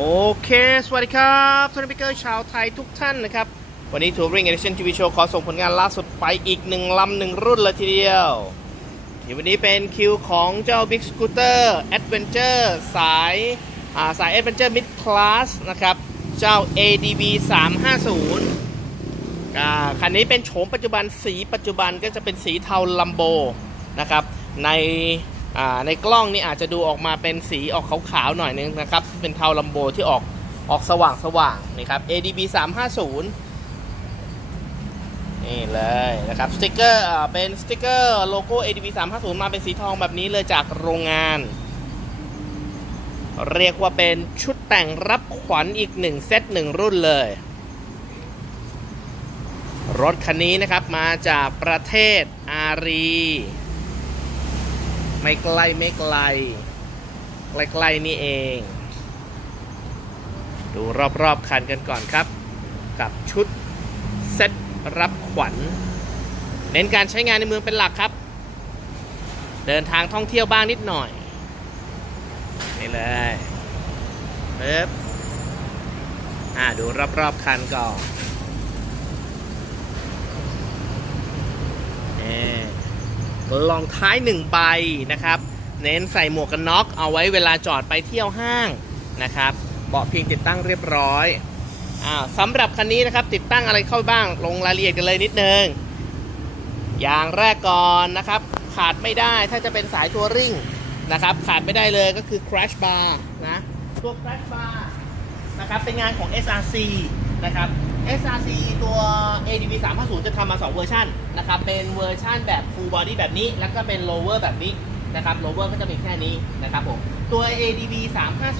โอเค สวัสดีครับทัวร์นิเกอร์ชาวไทยทุกท่านนะครับ วันนี้ทัวริงเอเดชั่นทีวีโชว์ขอส่งผลงานล่าสุดไปอีกหนึ่งลำหนึ่งรุ่นเลยทีเดียวที่วันนี้เป็นคิวของเจ้า Big Scooter Adventure สายาสาย Adventure Mid Class นะครับ เจ้า ADV 350อ่าคันนี้เป็นโฉมปัจจุบันสีปัจจุบันก็จะเป็นสีเทาลัมโบนะครับ ใน ในกล้องนี่อาจจะดูออกมาเป็นสีออกขาวๆหน่อยนึงนะครับ เป็นเทาลัมโบที่ออกออกสว่างสว่างๆนี่ครับ ADB 350นี่เลยนะครับสติกเกอร์เป็นสติกเกอร์โลโก้ ADB 350มาเป็นสีทองแบบนี้เลยจากโรงงาน เรียกว่าเป็นชุดแต่งรับขวัญอีกหนึ่งเซตหนึ่งรุ่นเลย รถคันนี้นะครับมาจากประเทศอารี ไม่ไกลไม่ไกลใกล้ๆนี่เอง ดูรอบๆคันกันก่อนครับ กับชุดเซตรับขวัญ เน้นการใช้งานในเมืองเป็นหลักครับ เดินทางท่องเที่ยวบ้างนิดหน่อย นี่เลยปึ๊บอ่าดูรอบๆคันก่อนนี่ ลองท้ายหนึ่งใบนะครับ เน้นใส่หมวกกันน็อกเอาไว้เวลาจอดไปเที่ยวห้างนะครับ เบาะพิงติดตั้งเรียบร้อยอ่าสำหรับคันนี้นะครับติดตั้งอะไรเข้าบ้างลงรายละเอียดกันเลยนิดนึง อย่างแรกก่อนนะครับ ขาดไม่ได้ถ้าจะเป็นสายทัวริงนะครับ ขาดไม่ได้เลยก็คือ crash bar นะ ตัว crash bar นะครับเป็นงานของ SRC นะครับ SRC ตัว ADV 350 จะทำมา 2 เวอร์ชันนะครับ เป็นเวอร์ชันแบบ full body แบบนี้ แล้วก็เป็น lower แบบนี้นะครับ lower ก็จะมีแค่นี้นะครับผม ตัว ADV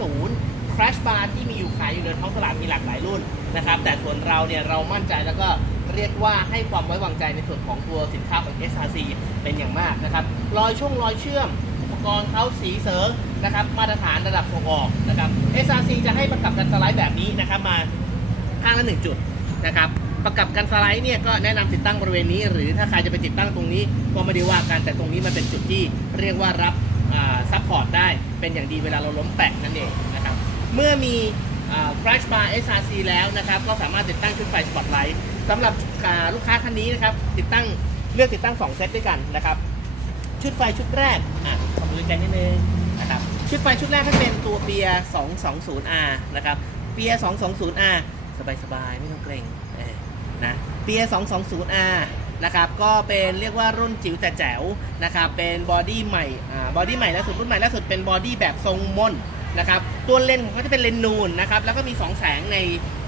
350 crash bar ที่มีอยู่ขายอยู่ในท้องตลาดมีหลากหลายรุ่นนะครับ แต่ส่วนเราเนี่ยเรามั่นใจแล้วก็เรียกว่าให้ความไว้วางใจในส่วนของตัวสินค้าของ SRC เป็นอย่างมากนะครับ รอยช่วงรอยเชื่อมอุปกรณ์เขาสีเสริงนะครับ มาตรฐานระดับส่งออกนะครับ SRC จะให้ประกับกันสไลด์แบบนี้นะครับมาข้างละหนึ่งจุด นะครับประกับกันสไลด์เนี่ยก็แนะนำติดตั้งบริเวณนี้ หรือถ้าใครจะไปติดตั้งตรงนี้ก็ไม่ได้ว่ากันแต่ตรงนี้มันเป็นจุดที่เรียกว่ารับซัพพอร์ตได้เป็นอย่างดีเวลาเราล้มแปะนั่นเองนะครับเมื่อมีอ่า Crash Bar SRC แล้วนะครับก็สามารถติดตั้งชุดไฟสปอตไลท์สำหรับลูกค้าคันนี้นะครับติดตั้งเลือกติดตั้ง 2 เซตด้วยกันนะครับชุดไฟชุดแรกอะขอดูกันนิดนึงนะครับชุดไฟชุดแรกก็เป็นตัวเปีย 220R นะครับเปีย 220R สบายๆ ไม่ต้องเกรงเออนะเปีย 220R นะครับ ก็เป็นเรียกว่ารุ่นจิ๋วแต่แจ๋วนะครับ เป็นบอดี้ใหม่ อ่า บอดี้ใหม่ล่าสุด รุ่นใหม่ล่าสุดเป็นบอดี้แบบทรงมนนะครับ ตัวเลนส์ของเขาจะเป็นเลนส์นูนนะครับ แล้วก็มี 2 แสงใน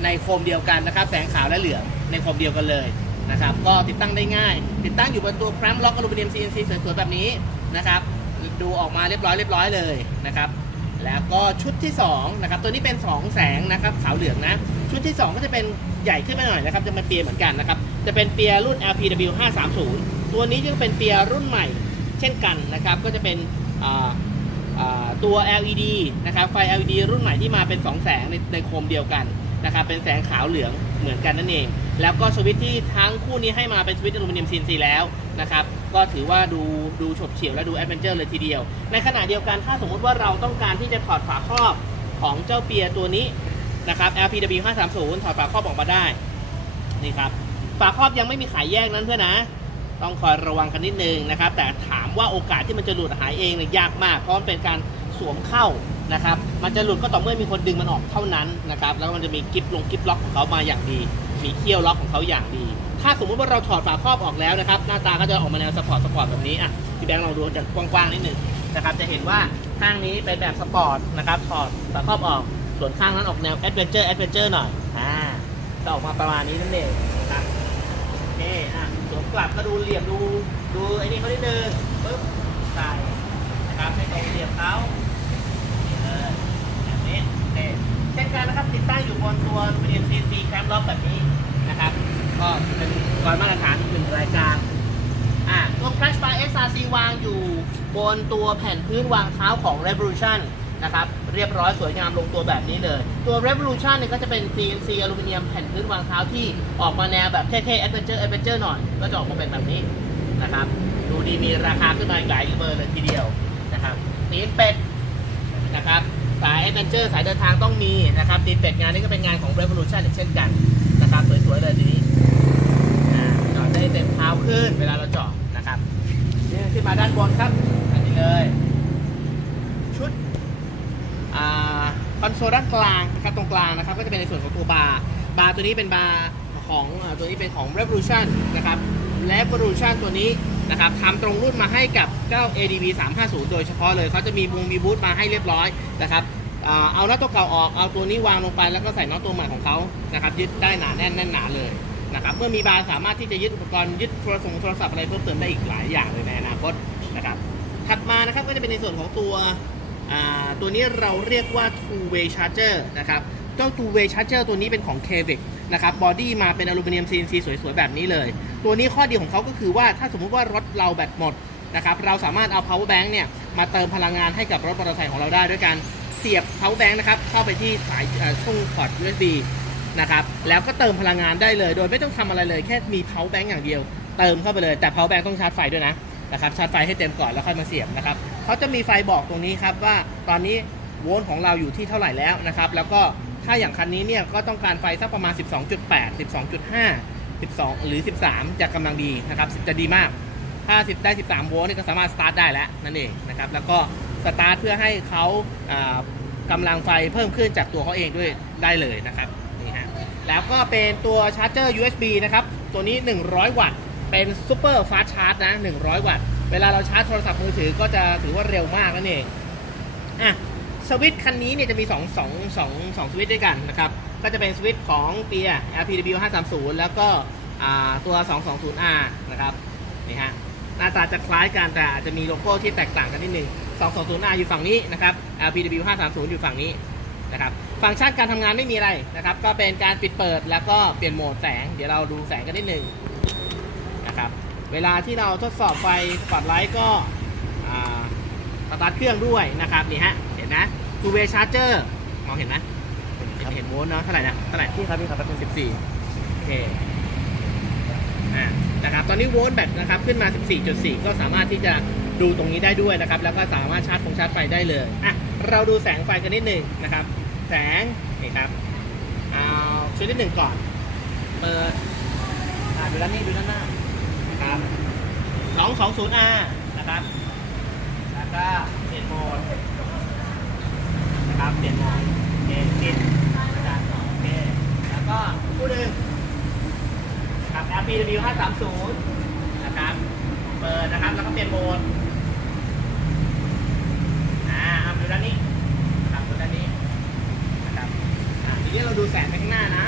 ในโคมเดียวกันนะครับ แสงขาวและเหลืองในโคมเดียวกันเลยนะครับ ก็ติดตั้งได้ง่าย ติดตั้งอยู่บนตัวแครมล็อกอลูมิเนียม CNC สวยๆแบบนี้นะครับ ดูออกมาเรียบร้อยเรียบร้อยเลยนะครับ แล้วก็ชุดที่2นะครับตัวนี้เป็น 2 แสงนะครับขาวเหลืองนะ ชุดที่ 2 ก็จะเป็นใหญ่ขึ้นมาหน่อยนะครับ จะเป็นเปียเหมือนกันนะครับ จะเป็นเปียรุ่น LPW 530ตัวนี้จึงเป็นเปียรุ่นใหม่เช่นกันนะครับ ก็จะเป็นตัว LED นะครับไฟ LED รุ่นใหม่ที่มาเป็น 2 แสงในในโคมเดียวกันนะครับ เป็นแสงขาวเหลืองเหมือนกันนั่นเอง แล้วก็สวิตช์ที่ทั้งคู่นี้ให้มาเป็นสวิตช์อลูมิเนียม CNC แล้วนะครับ ก็ถือว่าดูดูฉบเฉี่ยวและดูแอดเวนเจอร์เลยทีเดียว ในขณะเดียวกันถ้าสมมุติว่าเราต้องการที่จะถอดฝาครอบของเจ้าเปียตัวนี้นะครับ LPW 530ถอดฝาครอบออกมาได้ นี่ครับ ฝาครอบยังไม่มีขายแยกนั้นเพื่อนนะ ต้องคอยระวังกันนิดนึงนะครับ แต่ถามว่าโอกาสที่มันจะหลุดหายเองเนี่ยยากมาก เพราะมันเป็นการสวมเข้านะครับ มันจะหลุดก็ต่อเมื่อมีคนดึงมันออกเท่านั้นนะครับ แล้วมันจะมีกิฟลงกิฟล็อกของเขามาอย่างดี มีเขี้ยวล็อกของเขาอย่างดี ถ้าสมมุติว่าเราถอดฝาครอบออกแล้วนะครับ หน้าตาก็จะออกมาแนวสปอร์ตสปอร์ตแบบนี้อะพี่แบงค์ลองดูจากกว้างๆนิดนึงนะครับ จะเห็นว่าข้างนี้เป็นแบบสปอร์ตนะครับ ถอดฝาครอบออก ส่วนข้างนั้นออกแนวแอดเวนเจอร์แอดเวนเจอร์หน่อย อ่าจะออกมาประมาณนี้นั่นเองนะครับโอเคอะสวมกลับก็ดูเหลี่ยมดูดูไอ้นี่เขานิดนึงปึ๊บใส่นะครับให้ตรงเหลี่ยมเขานี่เลยแบบนี้โอเคเช่นกันนะครับติดตั้งอยู่บนตัว อลูมิเนียมซีซีแคมล็อกแบบนี้นะครับ ก็เป็นกรมาตรฐานอีกหนึ่งรายการอะตัว Crash Bar SRC วางอยู่บนตัวแผ่นพื้นวางเท้าของ Revolution นะครับ เรียบร้อยสวยงามลงตัวแบบนี้เลย ตัว Revolution เนี่ยก็จะเป็น CNC อลูมิเนียมแผ่นพื้นวางเท้าที่ออกมาแนวแบบเท่ๆ Adventure Adventure หน่อย ก็จะออกมาเป็นแบบนี้นะครับ ดูดีมีราคาขึ้นมาหลายเบอร์เลยทีเดียวนะครับตีนเป็ดนะครับ สาย a อ v e n เจอร์สายเดินทางต้องมีนะครับดีเต็ดงานนี้ก็เป็นงานของ Revolution อีกเช่นกันนะครับสวยๆเลยทีนี้จอดได้เต็มเท้าขึ้นเวลาเราจอดนะครับนี่ขึ้นมาด้านบนครับอันนี้เลย ชุดอคอนโซลด้านกลางนะครับตรงกลางนะครับก็จะเป็นในส่วนของตัวบาร์บาร์ตัวนี้เป็นบาร์ของตัวนี้เป็นของ Revolution นะครับ Revolution ตัวนี้นะครับทำตรงรุ่นมาให้กับเจ้า ADV 350 โดยเฉพาะเลยเขาจะมีวงมีบูธมาให้เรียบร้อยนะครับเอาน็อตตัวเก่าออกเอาตัวนี้วางลงไปแล้วก็ใส่น็อตตัวใหม่ของเขานะครับยึดได้หนาแน่นแน่นหนาเลยนะครับเมื่อมีบาร์สามารถที่จะยึดอุปกรณ์ยึดโทรศัพท์โทรศัพท์อะไรเพิ่มเติมได้อีกหลายอย่างเลยในอนาคตนะครับถัดมานะครับก็จะเป็นในส่วนของตัวตัวนี้เราเรียกว่า two way charger นะครับเจ้า two way charger ตัวนี้เป็นของ k v i c นะครับบอดี้มาเป็นอลูมิเนียม CNC สวยๆ แบบนี้เลย ตัวนี้ข้อดีของเขาก็คือว่าถ้าสมมุติว่ารถเราแบตหมดนะครับเราสามารถเอา power bank เนี่ยมาเติมพลังงานให้กับรถมอเตอร์ไซค์ของเราได้ด้วยการเสียบ power bank นะครับเข้าไปที่สายช่องพอร์ต USB นะครับแล้วก็เติมพลังงานได้เลย โดยไม่ต้องทำอะไรเลยแค่มี power bank อย่างเดียว เติมเข้าไปเลยแต่ power bank ต้องชาร์จไฟด้วยนะนะครับชาร์จไฟให้เต็มก่อนแล้วค่อยมาเสียบนะครับเขาจะมีไฟบอกตรงนี้ครับว่าตอนนี้โวลต์ของเราอยู่ที่เท่าไหร่แล้วนะครับแล้วก็ ถ้าอย่างคันนี้เนี่ยก็ต้องการไฟสักประมาณ 12.8 12.5 12 หรือ 13 จะกำลังดีนะครับจะดีมาก ถ้า 10 ได้ 13 โวลต์นี่ก็สามารถสตาร์ทได้แล้วนั่นเองนะครับแล้วก็สตาร์ทเพื่อให้เขาอ่ากำลังไฟเพิ่มขึ้นจากตัวเขาเองด้วยได้เลยนะครับนี่ฮะแล้วก็เป็นตัวชาร์จเจอร์ USB นะครับตัวนี้ 100 วัตต์เป็นซูเปอร์ฟาสชาร์จนะ 100 วัตต์ เวลาเราชาร์จโทรศัพท์มือถือก็จะถือว่าเร็วมากนั่นเองอะ สวิตช์คันนี้เนี่ยจะมี2 2 2 2สวิตช์ด้วยกันนะครับ ก็จะเป็นสวิตช์ของเปีย LPW 530 แล้วก็อ่าตัว 220R นะครับ นี่ฮะ หน้าตาจะคล้ายกันแต่อาจจะมีโลโก้ที่แตกต่างกันนิดนึง 220R อยู่ฝั่งนี้นะครับ LPW 530 อยู่ฝั่งนี้นะครับ ฟังก์ชันการทำงานไม่มีอะไรนะครับ ก็เป็นการปิดเปิดแล้วก็เปลี่ยนโหมดแสง เดี๋ยวเราดูแสงกันนิดนึงนะครับ เวลาที่เราทดสอบไฟสปอตไลท์ก็สตาร์ทเครื่องด้วยนะครับนี่ฮะเห็นนะ two way charger มองเห็นไหมเห็นเห็นโวลต์เนาะเท่าไหร่นะเท่าไหร่พี่ครับพี่ครับแป๊บนึงสิบสี่โอเคอ่านะครับตอนนี้โวลต์แบตนะครับขึ้นมา 14.4 ก็สามารถที่จะดูตรงนี้ได้ด้วยนะครับ แล้วก็สามารถชาร์จฟงชาร์จไฟได้เลยอะเราดูแสงไฟกันนิดหนึ่งนะครับ แสงนี่ครับเอาชุดที่หนึ่งก่อน เปิดอ่าดูด้านนี้ดูด้านหน้านะครับ 220R นะครับ แล้วก็เปลี่ยนโหมดนะ ครับเปลี่ยนโหมดโอเคปิดนะครับโอเคแล้วก็คู่หนึ่งนะครับ LPW 530นะครับเปิดนะครับแล้วก็เปลี่ยนโหมดอ่าเอาดูด้านนี้นะครับดูด้านนี้นะครับอ่าทีนี้เราดูแสงไปข้างหน้านะ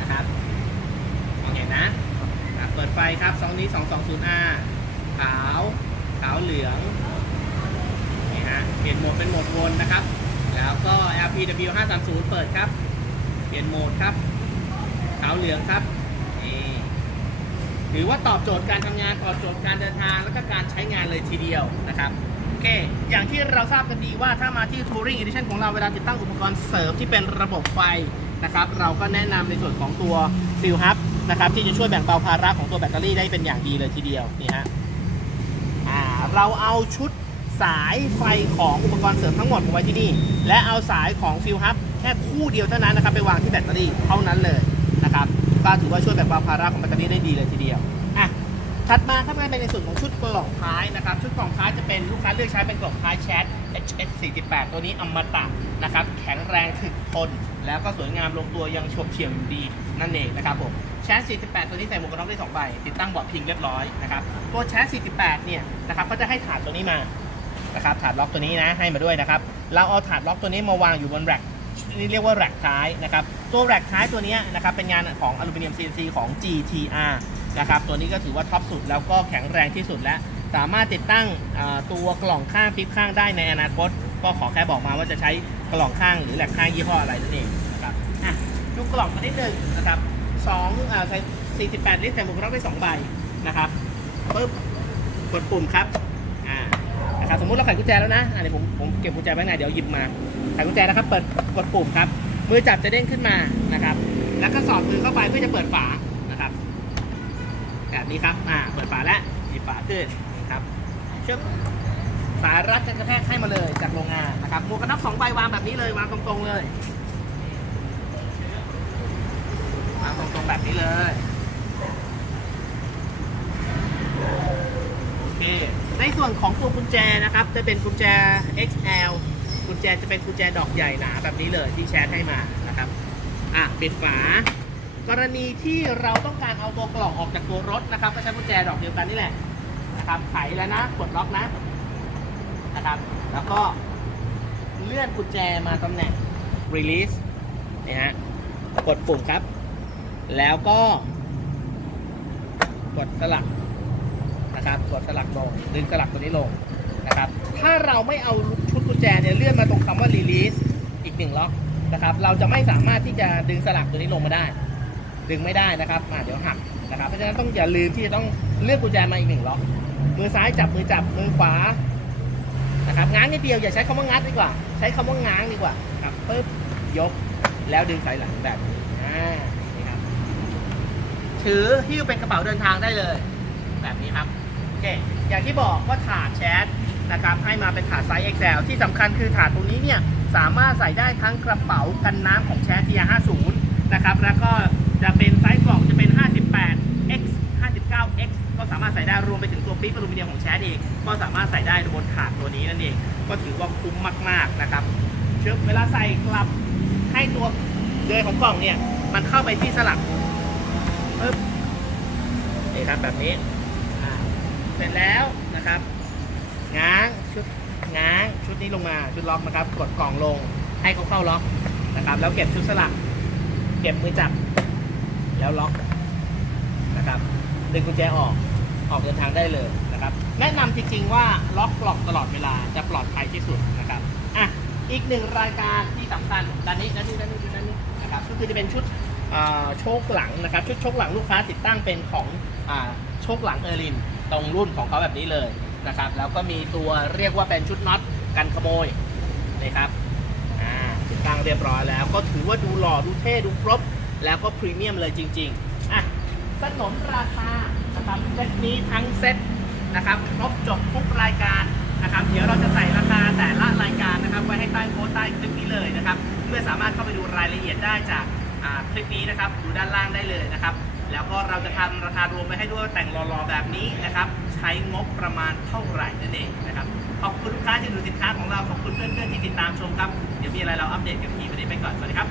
นะครับมองเห็นนะเปิดไฟครับซองนี้ 220R ขาว ขาวเหลืองนี่ฮะเปลี่ยนโหมดเป็นโหมดวนนะครับ แล้วก็ LPW 530 เปิดครับ เปลี่ยนโหมดครับ ขาวเหลืองครับนี่ถือว่าตอบโจทย์การทำงานตอบโจทย์การเดินทาง แล้วก็การใช้งานเลยทีเดียวนะครับโอเค อย่างที่เราทราบกันดีว่าถ้ามาที่ Touring Edition ของเราเวลาติดตั้งอุปกรณ์เสริมที่เป็นระบบไฟนะครับ เราก็แนะนำในส่วนของตัว Seal Hub นะครับที่จะช่วยแบ่งเบาภาระของตัวแบตเตอรี่ได้เป็นอย่างดีเลยทีเดียวนี่ฮะอ่าเราเอาชุด สายไฟของอุปกรณ์เสริมทั้งหมดมไว้ที่นี่ และเอาสายของ Seal Hub แค่คู่เดียวเท่านั้นนะครับไปวางที่แบตเตอรี่เท่านั้นเลยนะครับก็ถือว่าช่วยแบ่งเบาภาระของแบตเตอรี่ได้ดีเลยทีเดียวอะถัดมาครับก็เป็นในส่วนของชุดกล่องท้ายนะครับ ชุดกล่องท้ายจะเป็นลูกค้าเลือกใช้เป็นกล่องท้ายแชท HS 48ตัวนี้อมตะนะครับ แข็งแรงถึกทน แล้วก็สวยงามลงตัวยังฉบเฉี่ยวดีนั่นเองนะครับผมแชท48 ตัวนี้ใส่หมวกกันน็อกได้2ใบติดตั้งเบาะพิงเรียบร้อยนะครับ ตัวแชท48 เนี่ยนะครับก็จะให้ถาดตัวนี้มา นะครับถาดล็อกตัวนี้นะให้มาด้วยนะครับเราเอาถาดล็อกตัวนี้มาวางอยู่บนแร็คนี่เรียกว่าแร็คท้ายนะครับตัวแร็คท้ายตัวนี้นะครับเป็นงานของอลูมิเนียม CNC ของ GTR นะครับตัวนี้ก็ถือว่าท็อปสุดแล้วก็แข็งแรงที่สุดและสามารถติดตั้งตัวกล่องข้างฟิปข้างได้ในอนาคต ก็ขอแค่บอกมาว่าจะใช้กล่องข้างหรือแหลกข้างยี่ห้ออะไรนั่นเองนะครับอะดูกล่องมานิดหนึ่งนะครับสองอ่าใส่48ลิตรใส่หมวกน็อกได้สองใบนะครับปึ๊บกดปุ่มครับอ่า นะครับสมมุติเราไขกุญแจแล้วนะอันนี้ผมผมเก็บกุญแจไว้ไหนเดี๋ยวหยิบมาไขกุญแจนะครับ เปิดกดปุ่มครับ มือจับจะเด้งขึ้นมานะครับ แล้วก็สอดมือเข้าไปเพื่อจะเปิดฝานะครับ แบบนี้ครับอ่าเปิดฝาแล้วหยิบฝาขึ้นครับชึบสายรัดกันกระแทกให้มาเลยจากโรงงานนะครับหมวกกันน็อกสองใบวางแบบนี้เลยวางตรงๆเลยวางตรงๆแบบนี้เลยโอเค ในส่วนของตัวกุญแจนะครับ จะเป็นกุญแจ XL กุญแจจะเป็นกุญแจดอกใหญ่หนาแบบนี้เลยที่แชทให้มานะครับอะปิดฝากรณีที่เราต้องการเอาตัวกล่องออกจากตัวรถนะครับ ก็ใช้กุญแจดอกเดียวกันนี่แหละนะครับไขแล้วนะกดล็อกนะนะครับ แล้วก็เลื่อนกุญแจมาตำแหน่ง release นี่ฮะกดปุ่มครับ แล้วก็ กดสลัก นะครับกดสลักลงดึงสลักตัวนี้ลงนะครับถ้าเราไม่เอาชุดกุญแจเนี่ยเลื่อนมาตรงคำว่า release อีกหนึ่งล็อกนะครับเราจะไม่สามารถที่จะดึงสลักตัวนี้ลงมาได้ ดึงไม่ได้นะครับอ่าเดี๋ยวหักนะครับเพราะฉะนั้นต้องอย่าลืมที่จะต้องเลือกกุญแจมาอีกหนึ่งล็อกมือซ้ายจับมือจับมือขวานะครับง้างนิดเดียวอย่าใช้คำว่างัดดีกว่า ใช้คำว่าง้างดีกว่าครับปึ๊บยกแล้วดึงถอยหลังแบบนี้อ่านี่ครับถือหิ้วเป็นกระเป๋าเดินทางได้เลย แบบนี้ครับ อเคอย่างที่บอกว่าถาดแชทนะครับให้มาเป็นถาดไซส์ XL ที่สำคัญคือถาดตรงนี้เนี่ยสามารถใส่ได้ทั้งกระเป๋ากันน้ำของแชท TR50 นะครับแล้วก็จะเป็นไซส์กล่องจะเป็น 58 X 59 X ก็สามารถใส่ได้รวมไปถึงตัวปิ๊กอลูมิเนียมของแชทเองก็สามารถใส่ได้บนถาดตัวนี้นั่นเองก็ถือว่าคุ้มมากๆนะครับเชื่อเวลาใส่กลับให้ตัวเดยของกล่องเนี่ยมันเข้าไปที่สลักปึ๊บนี่ครับแบบนี้ เสร็จแล้วนะครับง้างชุดง้างชุดนี้ลงมาชุดล็อกนะครับ กดกล่องลงให้เขาเข้าล็อกนะครับ แล้วเก็บชุดสลัก เก็บมือจับ แล้วล็อกนะครับดึงกุญแจออกออกเดินทางได้เลยนะครับ แนะนำจริงๆว่าล็อกกล่องตลอดเวลาจะปลอดภัยที่สุดนะครับอะอีกหนึ่งรายการที่สำคัญด้านนี้ด้านนี้ด้านนี้ด้านนี้นะครับก็คือจะเป็นชุดโชคหลังนะครับ ชุดโชคหลังลูกค้าติดตั้งเป็นของอโชคหลังเออริน ตรงรุ่นของเขาแบบนี้เลยนะครับแล้วก็มีตัวเรียกว่าเป็นชุดน็อตกันขโมยนะครับอ่าติดตั้งเรียบร้อยแล้ว ก็ถือว่าดูหล่อดูเท่ดูครบ แล้วก็พรีเมียมเลยจริงๆอะสนนราคานะครับเซตนี้ทั้งเซตนะครับครบจบทุกรายการนะครับ เดี๋ยวเราจะใส่ราคาแต่ละรายการนะครับ ไว้ให้ใต้โพสต์ใต้คลิปนี้เลยนะครับเพื่อสามารถเข้าไปดูรายละเอียดได้จากคลิปนี้นะครับดูด้านล่างได้เลยนะครับ แล้วก็เราจะทำราคารวมไปให้ด้วยแต่งรอๆแบบนี้นะครับ ใช้งบประมาณเท่าไหร่นั่นเองนะครับ ขอบคุณลูกค้าที่ดูสินค้าของเรา ขอบคุณเพื่อนๆที่ติดตามชมครับ เดี๋ยวมีอะไรเราอัปเดตกันทีวันนี้ไปก่อน สวัสดีครับ